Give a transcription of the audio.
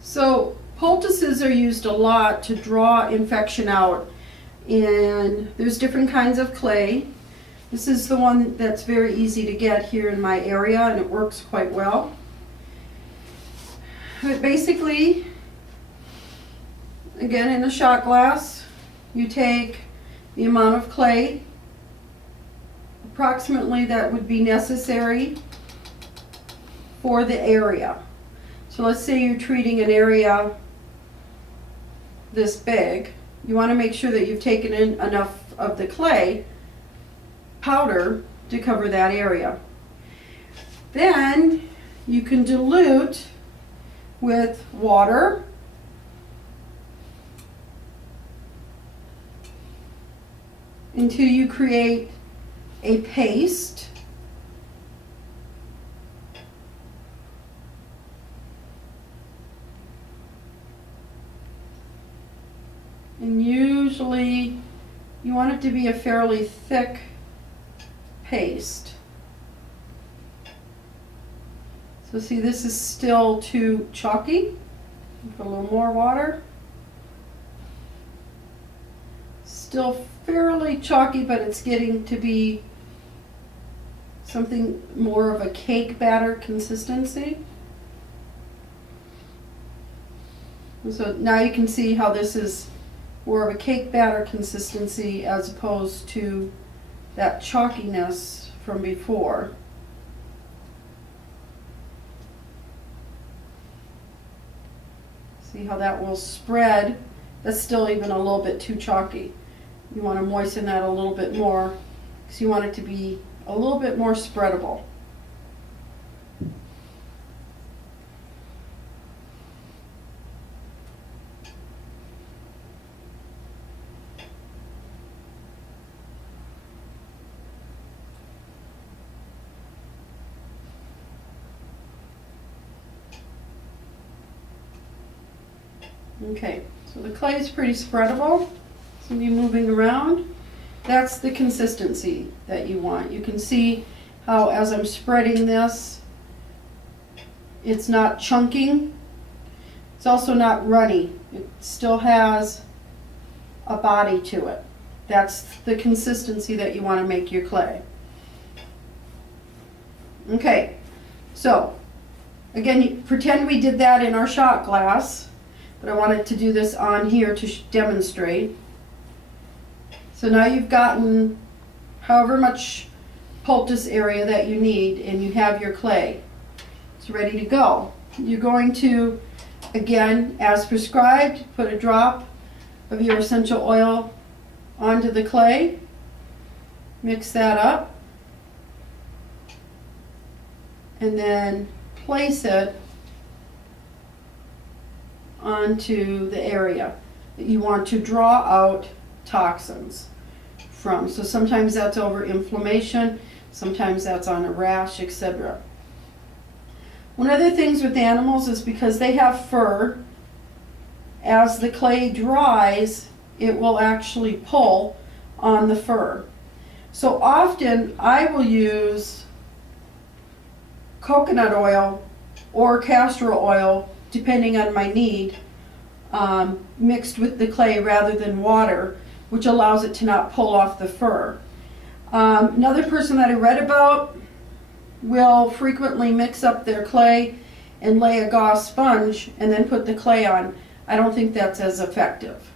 So poultices are used a lot to draw infection out, and there's different kinds of clay. This is the one that's very easy to get here in my area, and it works quite well. But basically, again, in a shot glass, you take the amount of clay approximately that would be necessary for the area. So let's say you're treating an area this big. You want to make sure that you've taken in enough of the clay powder to cover that area. Then you can dilute with water until you create a paste. And usually you want it to be a fairly thick paste. So see, this is still too chalky. Put a little more water. Still fairly chalky, but it's getting to be something more of a cake batter consistency. And so now you can see how this is more of a cake batter consistency as opposed to that chalkiness from before. See how that will spread. That's still even a little bit too chalky. You want to moisten that a little bit more because you want it to be a little bit more spreadable. Okay, so the clay is pretty spreadable. It's going to be moving around. That's the consistency that you want. You can see how as I'm spreading this, it's not chunking. It's also not runny. It still has a body to it. That's the consistency that you want to make your clay. Okay, so again, pretend we did that in our shot glass. But I wanted to do this on here to demonstrate. So now you've gotten however much poultice area that you need, and you have your clay. It's ready to go. You're going to, again, as prescribed, put a drop of your essential oil onto the clay. Mix that up. And then place it onto the area that you want to draw out toxins from. So sometimes that's over inflammation, sometimes that's on a rash, etc. One of the things with animals is because they have fur, as the clay dries, it will actually pull on the fur. So often I will use coconut oil or castor oil, depending on my need, mixed with the clay rather than water, which allows it to not pull off the fur. Another person that I read about will frequently mix up their clay and lay a gauze sponge and then put the clay on. I don't think that's as effective.